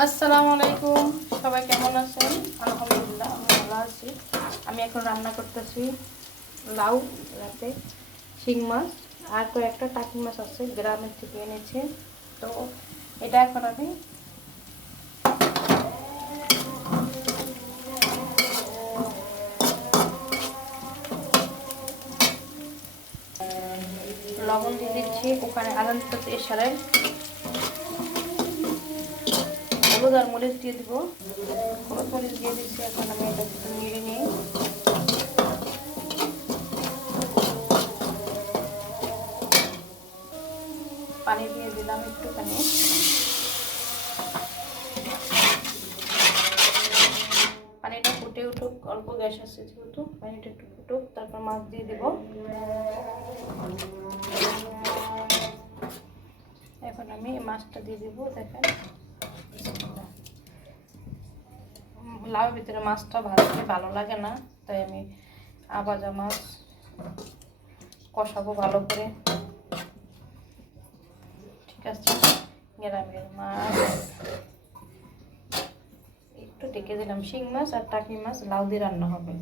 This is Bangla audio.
আসসালামু আলাইকুম, সবাই কেমন আছেন? আলহামদুলিল্লাহ আমি ভালো আছি। আমি এখন রান্না করতেছি লাউ রাতে শিং মাছ আর কয়েকটা টাকি মাছ আছে, গ্রামের থেকে এনেছে। তো এটা এখন আমি লবণ দিয়ে দিচ্ছি, ওখানে আদান দিতে এসারায় হলুদ আর মরিচ দিয়ে দিব। হলুদ মরিচ দিয়ে দিচ্ছি, এখন আমি এটা একটু নেড়ে নিই। পানি দিয়ে দিলাম একটুখানি। পানিটা ফুটে উঠুক, অল্প গ্যাস আছে যেহেতু পানিটা একটু ফুটুক, তারপর মাছ দিয়ে দেব। এখন আমি মাছটা দিয়ে দেব। দেখেন লাউয়ের ভিতরে মাছটা ভাজতে ভালো লাগে না, তাই আমি আবাজা মাছ কষাবো ভালো করে। ঠিক আছে, গ্রামের মাছ একটু ঢেকে দিলাম। শিং মাছ আর টাকি মাছ লাউ দিয়ে রান্না হবে।